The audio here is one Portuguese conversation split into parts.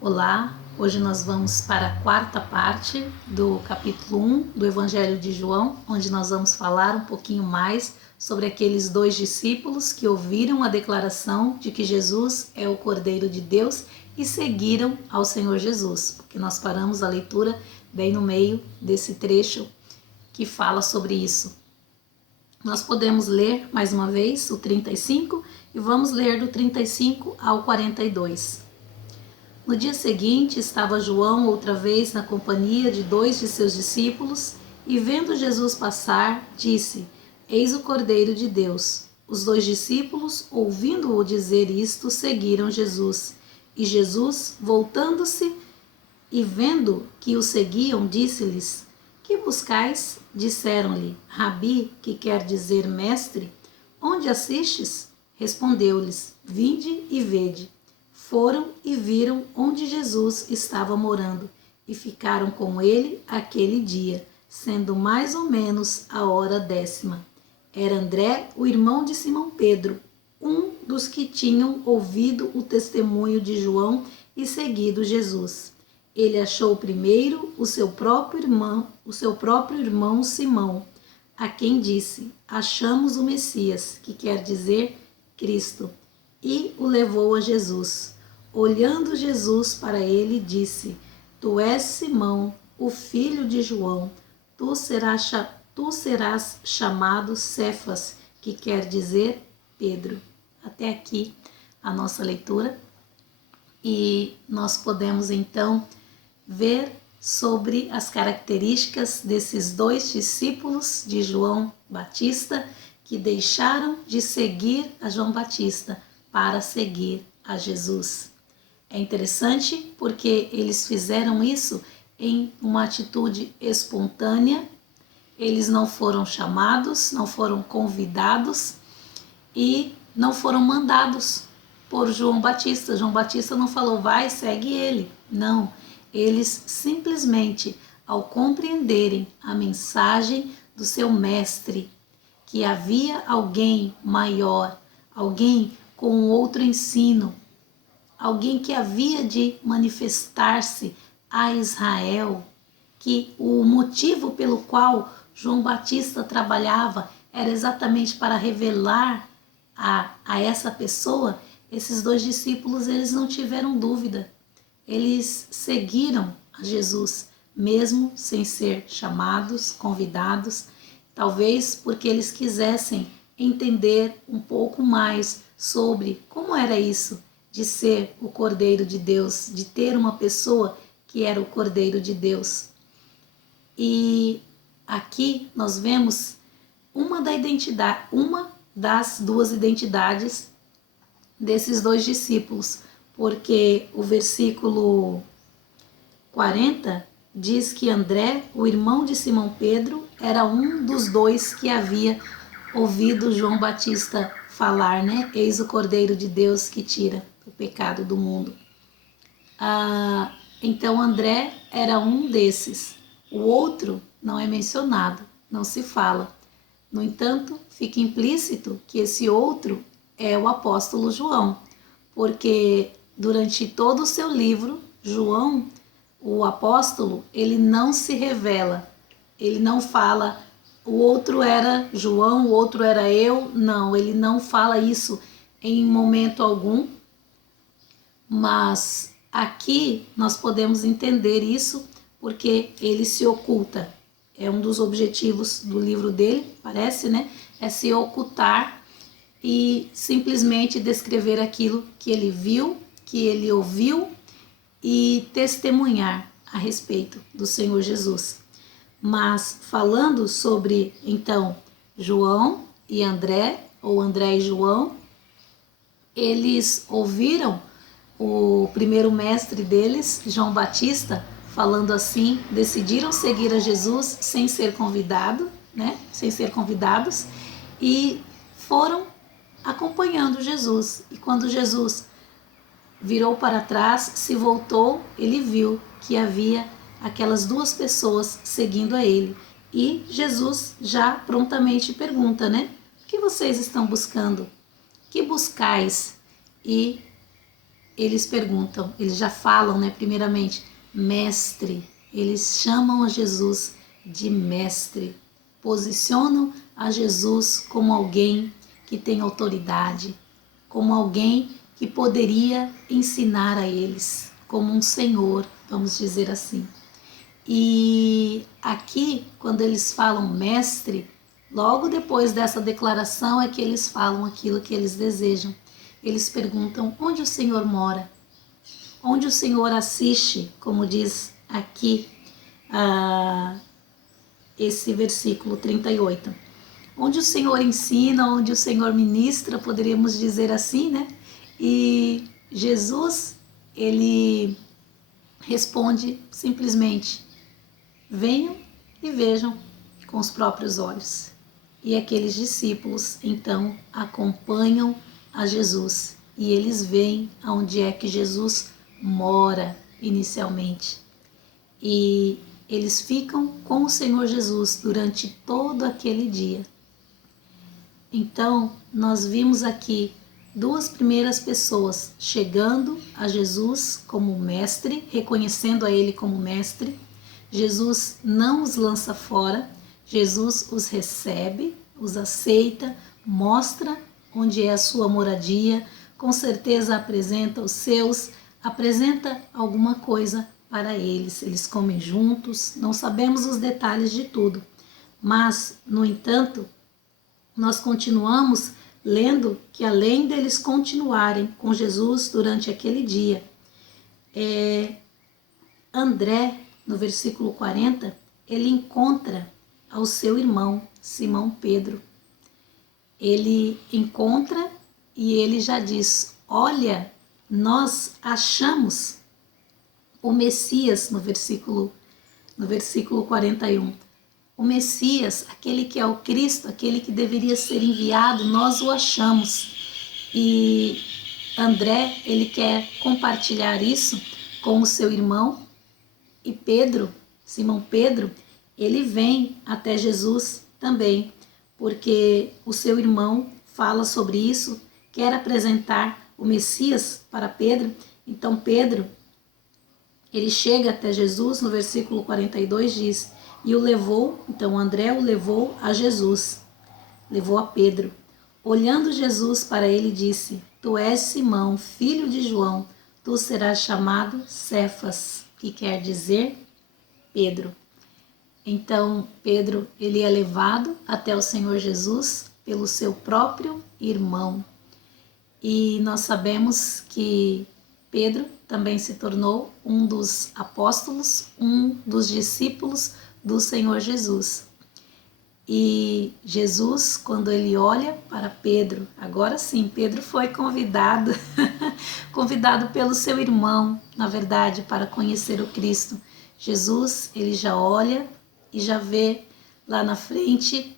Olá, hoje nós vamos para a quarta parte do capítulo 1 do Evangelho de João, onde nós vamos falar um pouquinho mais sobre aqueles dois discípulos que ouviram a declaração de que Jesus é o Cordeiro de Deus e seguiram ao Senhor Jesus, porque nós paramos a leitura bem no meio desse trecho que fala sobre isso. Nós podemos ler mais uma vez o 35 e vamos ler do 35 ao 42. No dia seguinte, estava João outra vez na companhia de dois de seus discípulos e, vendo Jesus passar, disse: Eis o Cordeiro de Deus. Os dois discípulos, ouvindo-o dizer isto, seguiram Jesus. E Jesus, voltando-se e vendo que o seguiam, disse-lhes: Que buscais? Disseram-lhe: Rabi, que quer dizer mestre, onde assistes? Respondeu-lhes: Vinde e vede. Foram e viram onde Jesus estava morando e ficaram com ele aquele dia, sendo mais ou menos a hora 10ª. Era André, o irmão de Simão Pedro, um dos que tinham ouvido o testemunho de João e seguido Jesus. Ele achou primeiro o seu próprio irmão Simão, a quem disse: Achamos o Messias, que quer dizer Cristo, e o levou a Jesus. Olhando Jesus para ele, disse: Tu és Simão, o filho de João, tu serás chamado Cefas, que quer dizer Pedro. Até aqui a nossa leitura. E nós podemos então ver sobre as características desses dois discípulos de João Batista que deixaram de seguir a João Batista para seguir a Jesus. É interessante porque eles fizeram isso em uma atitude espontânea, eles não foram chamados, não foram convidados e não foram mandados por João Batista. João Batista não falou: vai, segue ele. Não, eles simplesmente, ao compreenderem a mensagem do seu mestre, que havia alguém maior, alguém com outro ensino, alguém que havia de manifestar-se a Israel, que o motivo pelo qual João Batista trabalhava era exatamente para revelar a essa pessoa. Esses dois discípulos, eles não tiveram dúvida, eles seguiram a Jesus, mesmo sem ser chamados, convidados, talvez porque eles quisessem entender um pouco mais sobre como era isso de ser o Cordeiro de Deus, de ter uma pessoa que era o Cordeiro de Deus. E aqui nós vemos uma das duas identidades desses dois discípulos, porque o versículo 40 diz que André, o irmão de Simão Pedro, era um dos dois que havia ouvido João Batista falar, né? Eis o Cordeiro de Deus que tira o pecado do mundo. Então André era um desses. O outro não é mencionado, não se fala. No entanto, fica implícito que esse outro é o apóstolo João, porque durante todo o seu livro, João, o apóstolo, ele não se revela, ele não fala: o outro era João, o outro era eu. Não, ele não fala isso em momento algum. Mas aqui nós podemos entender isso porque ele se oculta. É um dos objetivos do livro dele, parece, né? É se ocultar e simplesmente descrever aquilo que ele viu, que ele ouviu e testemunhar a respeito do Senhor Jesus. Mas falando sobre, então, João e André, ou André e João, eles ouviram o primeiro mestre deles, João Batista, falando assim, decidiram seguir a Jesus sem ser convidado, né? Sem ser convidados, e foram acompanhando Jesus. E quando Jesus virou para trás, se voltou, ele viu que havia aquelas duas pessoas seguindo a ele. E Jesus já prontamente pergunta, né? O que vocês estão buscando? Que buscais? E eles perguntam, eles já falam, né, primeiramente, mestre. Eles chamam a Jesus de mestre, posicionam a Jesus como alguém que tem autoridade, como alguém que poderia ensinar a eles, como um senhor, vamos dizer assim. E aqui, quando eles falam mestre, logo depois dessa declaração é que eles falam aquilo que eles desejam. Eles perguntam onde o Senhor mora, onde o Senhor assiste, como diz aqui esse versículo 38. Onde o Senhor ensina, onde o Senhor ministra, poderíamos dizer assim, né? E Jesus, ele responde simplesmente: venham e vejam com os próprios olhos. E aqueles discípulos, então, acompanham a Jesus e eles veem aonde é que Jesus mora inicialmente. E eles ficam com o Senhor Jesus durante todo aquele dia. Então, nós vimos aqui duas primeiras pessoas chegando a Jesus como mestre, reconhecendo a ele como mestre. Jesus não os lança fora, Jesus os recebe, os aceita, mostra onde é a sua moradia, com certeza apresenta os seus, apresenta alguma coisa para eles. Eles comem juntos, não sabemos os detalhes de tudo, mas, no entanto, nós continuamos lendo que além deles continuarem com Jesus durante aquele dia, André, no versículo 40, ele encontra ao seu irmão Simão Pedro. Ele encontra e ele já diz: olha, nós achamos o Messias, no versículo 41. O Messias, aquele que é o Cristo, aquele que deveria ser enviado, nós o achamos. E André, ele quer compartilhar isso com o seu irmão. E Pedro, Simão Pedro, ele vem até Jesus também, porque o seu irmão fala sobre isso, quer apresentar o Messias para Pedro. Então Pedro, ele chega até Jesus, no versículo 42 diz: e o levou, então André o levou a Jesus, levou a Pedro. Olhando Jesus para ele, disse: tu és Simão, filho de João, tu serás chamado Cefas, que quer dizer Pedro. Então Pedro, ele é levado até o Senhor Jesus pelo seu próprio irmão. E nós sabemos que Pedro também se tornou um dos apóstolos, um dos discípulos do Senhor Jesus. E Jesus, quando ele olha para Pedro, agora sim, Pedro foi convidado, convidado pelo seu irmão, na verdade, para conhecer o Cristo. Jesus, ele já olha e já vê lá na frente,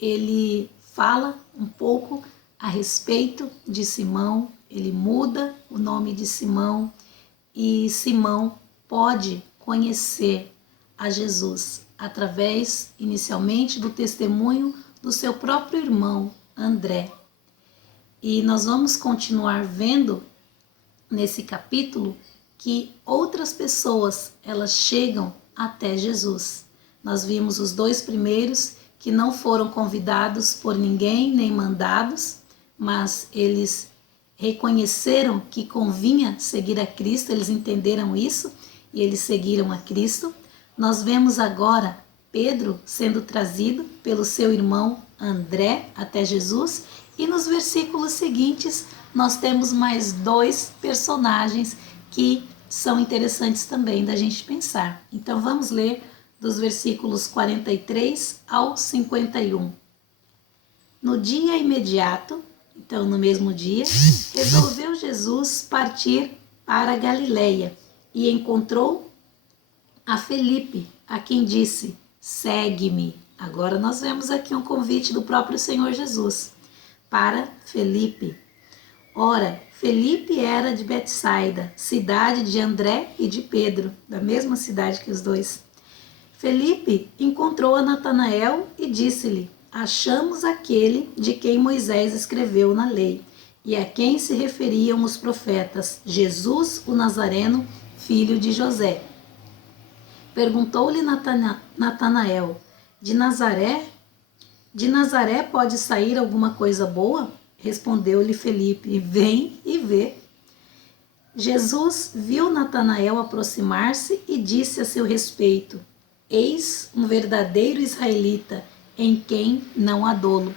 ele fala um pouco a respeito de Simão, ele muda o nome de Simão e Simão pode conhecer a Jesus através, inicialmente, do testemunho do seu próprio irmão, André. E nós vamos continuar vendo nesse capítulo que outras pessoas, elas chegam até Jesus. Nós vimos os dois primeiros que não foram convidados por ninguém, nem mandados, mas eles reconheceram que convinha seguir a Cristo, eles entenderam isso e eles seguiram a Cristo. Nós vemos agora Pedro sendo trazido pelo seu irmão André até Jesus, e nos versículos seguintes nós temos mais dois personagens que são interessantes também da gente pensar. Então vamos ler dos versículos 43 ao 51. No dia imediato, então no mesmo dia, resolveu Jesus partir para a Galileia e encontrou a Felipe, a quem disse: segue-me. Agora nós vemos aqui um convite do próprio Senhor Jesus para Felipe. Ora, Felipe era de Betsaida, cidade de André e de Pedro, da mesma cidade que os dois. Felipe encontrou a Natanael e disse-lhe: achamos aquele de quem Moisés escreveu na lei, e a quem se referiam os profetas: Jesus, o Nazareno, filho de José. Perguntou-lhe Natanael: De Nazaré? De Nazaré pode sair alguma coisa boa? Respondeu-lhe Felipe: Vem e vê. Jesus viu Natanael aproximar-se e disse a seu respeito: Eis um verdadeiro israelita, em quem não há dolo.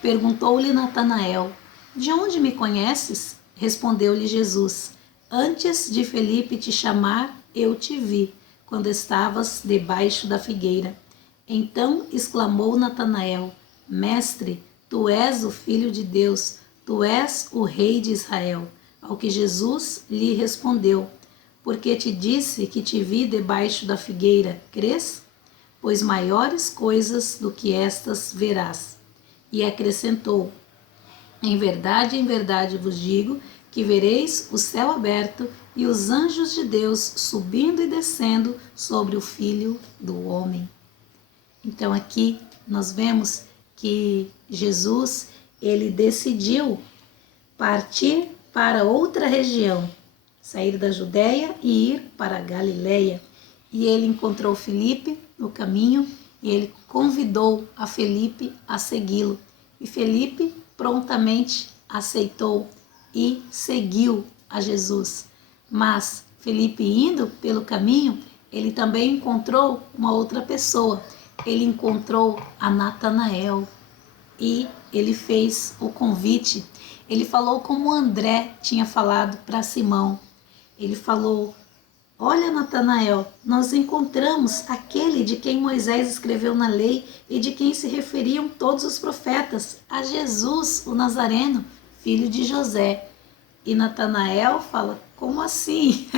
Perguntou-lhe Natanael: De onde me conheces? Respondeu-lhe Jesus: Antes de Felipe te chamar, eu te vi, quando estavas debaixo da figueira. Então exclamou Natanael: Mestre, tu és o Filho de Deus, tu és o Rei de Israel. Ao que Jesus lhe respondeu: Porque te disse que te vi debaixo da figueira, crês? Pois maiores coisas do que estas verás. E acrescentou: em verdade vos digo que vereis o céu aberto e os anjos de Deus subindo e descendo sobre o Filho do Homem. Então aqui nós vemos que Jesus, ele decidiu partir para outra região, sair da Judéia e ir para a Galileia. E ele encontrou Felipe no caminho e ele convidou a Felipe a segui-lo. E Felipe prontamente aceitou e seguiu a Jesus. Mas Felipe indo pelo caminho, ele também encontrou uma outra pessoa. Ele encontrou a Natanael e ele fez o convite. Ele falou como André tinha falado para Simão. Ele falou: Olha, Natanael, nós encontramos aquele de quem Moisés escreveu na lei e de quem se referiam todos os profetas, a Jesus, o Nazareno, filho de José. E Natanael fala: Como assim?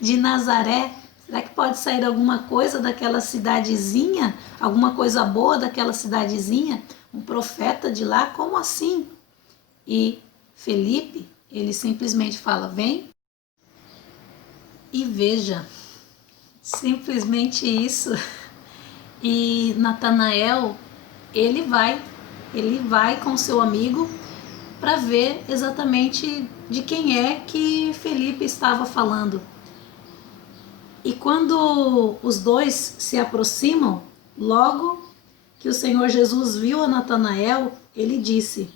De Nazaré? Será que pode sair alguma coisa daquela cidadezinha? Alguma coisa boa daquela cidadezinha? Um profeta de lá? Como assim? E Felipe, ele simplesmente fala: Vem e veja. Simplesmente isso. E Natanael, ele vai com seu amigo para ver exatamente de quem é que Felipe estava falando. E quando os dois se aproximam, logo que o Senhor Jesus viu a Natanael, ele disse: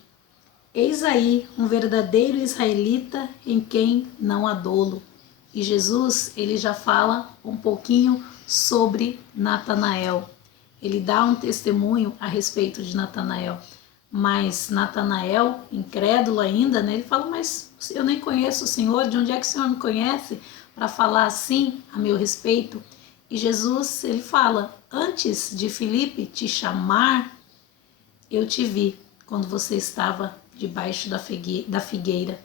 Eis aí um verdadeiro israelita em quem não há dolo. E Jesus, ele já fala um pouquinho sobre Natanael. Ele dá um testemunho a respeito de Natanael. Mas Natanael, incrédulo ainda, né, ele fala: Mas eu nem conheço o Senhor, de onde é que o Senhor me conhece para falar assim a meu respeito? E Jesus, ele fala: Antes de Felipe te chamar, eu te vi quando você estava debaixo da figueira.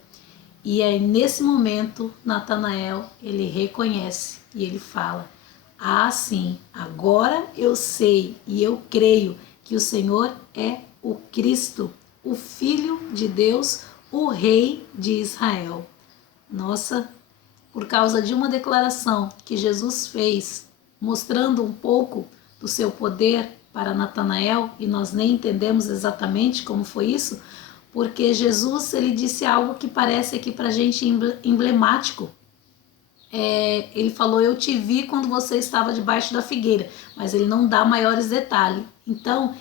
E aí nesse momento Natanael, ele reconhece e ele fala: Ah, sim, agora eu sei e eu creio que o Senhor é o Cristo, o Filho de Deus, o Rei de Israel. Nossa, por causa de uma declaração que Jesus fez, mostrando um pouco do seu poder para Natanael, e nós nem entendemos exatamente como foi isso, porque Jesus, ele disse algo que parece aqui para a gente emblemático. Ele falou: Eu te vi quando você estava debaixo da figueira, mas ele não dá maiores detalhes. Então,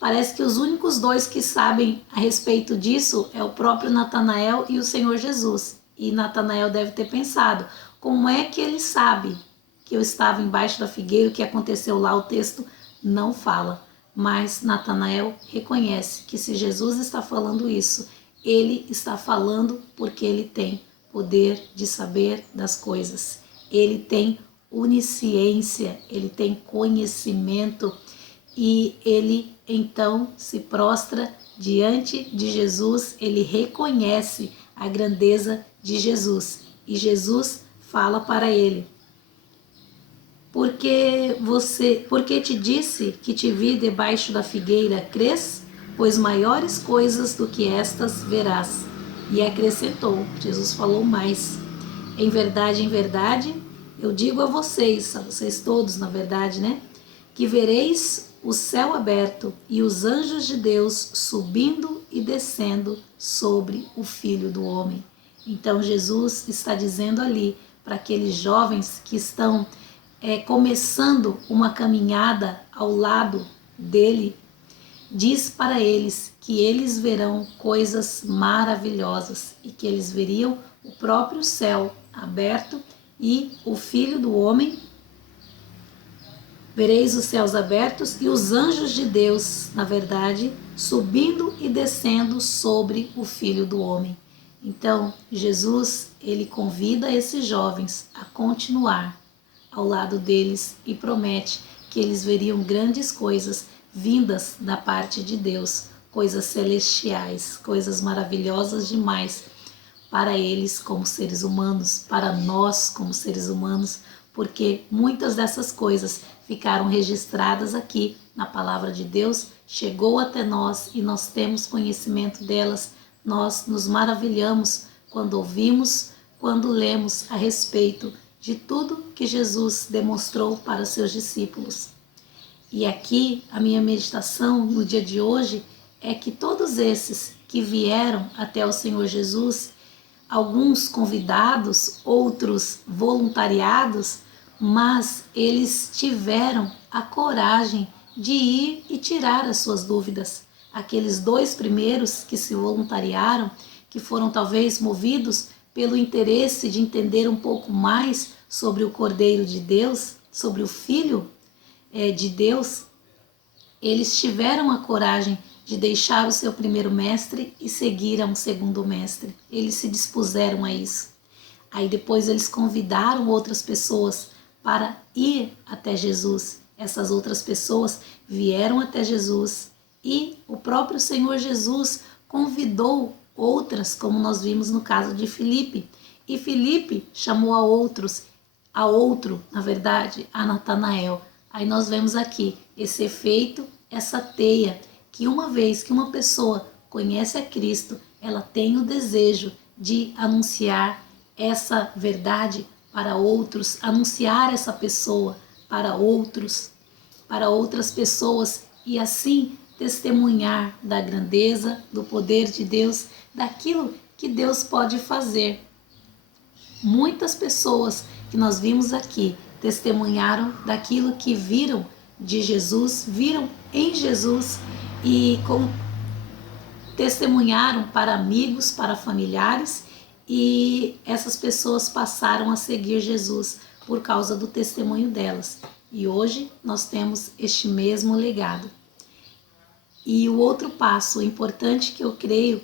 parece que os únicos dois que sabem a respeito disso é o próprio Natanael e o Senhor Jesus. E Natanael deve ter pensado: como é que ele sabe que eu estava embaixo da figueira? O que aconteceu lá, o texto não fala. Mas Natanael reconhece que se Jesus está falando isso, ele está falando porque ele tem poder de saber das coisas. Ele tem onisciência, ele tem conhecimento e ele então se prostra diante de Jesus, ele reconhece a grandeza de Jesus e Jesus fala para ele: Porque te disse que te vi debaixo da figueira, crês? Pois maiores coisas do que estas verás. E acrescentou, Jesus falou mais: em verdade, eu digo a vocês todos, na verdade, né? Que vereis o céu aberto e os anjos de Deus subindo e descendo sobre o Filho do Homem. Então Jesus está dizendo ali para aqueles jovens que estão começando uma caminhada ao lado dele, diz para eles que eles verão coisas maravilhosas e que eles veriam o próprio céu aberto e o Filho do Homem. Vereis os céus abertos e os anjos de Deus, na verdade, subindo e descendo sobre o Filho do Homem. Então, Jesus, ele convida esses jovens a continuar ao lado deles e promete que eles veriam grandes coisas vindas da parte de Deus, coisas celestiais, coisas maravilhosas demais para eles como seres humanos, para nós como seres humanos, porque muitas dessas coisas ficaram registradas aqui na palavra de Deus, chegou até nós e nós temos conhecimento delas. Nós nos maravilhamos quando ouvimos, quando lemos a respeito de tudo que Jesus demonstrou para os seus discípulos. E aqui a minha meditação no dia de hoje é que todos esses que vieram até o Senhor Jesus, alguns convidados, outros voluntariados, mas eles tiveram a coragem de ir e tirar as suas dúvidas. Aqueles 2 primeiros que se voluntariaram, que foram talvez movidos pelo interesse de entender um pouco mais sobre o Cordeiro de Deus, sobre o Filho de Deus, eles tiveram a coragem de deixar o seu primeiro mestre e seguir a um segundo mestre. Eles se dispuseram a isso. Aí depois eles convidaram outras pessoas para ir até Jesus. Essas outras pessoas vieram até Jesus e o próprio Senhor Jesus convidou outras, como nós vimos no caso de Filipe. E Filipe chamou a outro, na verdade, a Natanael. Aí nós vemos aqui esse efeito, essa teia, que uma vez que uma pessoa conhece a Cristo, ela tem o desejo de anunciar essa verdade para outros, anunciar essa pessoa para outros, para outras pessoas e assim testemunhar da grandeza, do poder de Deus, daquilo que Deus pode fazer. Muitas pessoas que nós vimos aqui testemunharam daquilo que viram de Jesus, viram em Jesus e testemunharam para amigos, para familiares, e essas pessoas passaram a seguir Jesus por causa do testemunho delas. E hoje nós temos este mesmo legado. E o outro passo importante que eu creio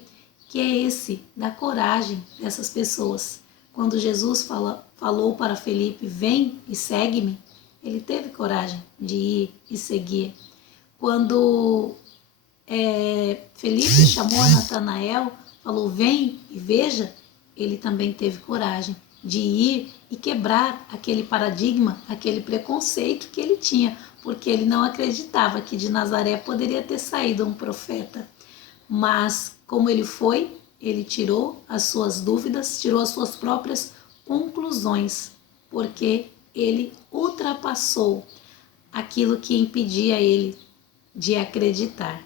que é esse, da coragem dessas pessoas. Quando Jesus falou para Felipe, vem e segue-me, ele teve coragem de ir e seguir. Quando Felipe chamou a Natanael, falou, vem e veja, ele também teve coragem de ir e quebrar aquele paradigma, aquele preconceito que ele tinha, porque ele não acreditava que de Nazaré poderia ter saído um profeta. Mas como ele foi, ele tirou as suas dúvidas, tirou as suas próprias conclusões, porque ele ultrapassou aquilo que impedia ele de acreditar.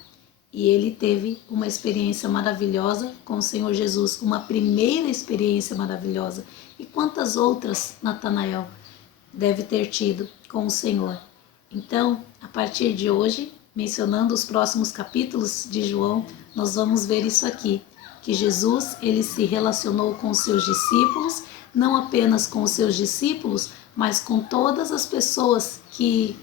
E ele teve uma experiência maravilhosa com o Senhor Jesus, uma primeira experiência maravilhosa. E quantas outras Natanael deve ter tido com o Senhor? Então, a partir de hoje, mencionando os próximos capítulos de João, nós vamos ver isso aqui, que Jesus, ele se relacionou com os seus discípulos, não apenas com os seus discípulos, mas com todas as pessoas que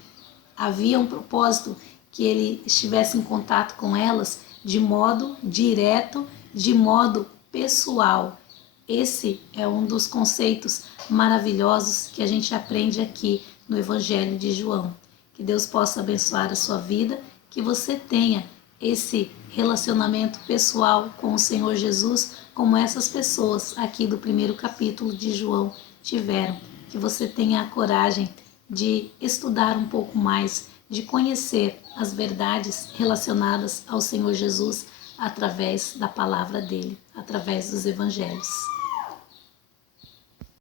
haviam propósito que ele estivesse em contato com elas de modo direto, de modo pessoal. Esse é um dos conceitos maravilhosos que a gente aprende aqui no Evangelho de João. Que Deus possa abençoar a sua vida, que você tenha esse relacionamento pessoal com o Senhor Jesus, como essas pessoas aqui do primeiro capítulo de João tiveram. Que você tenha a coragem de estudar um pouco mais, de conhecer as verdades relacionadas ao Senhor Jesus através da palavra dele, através dos evangelhos.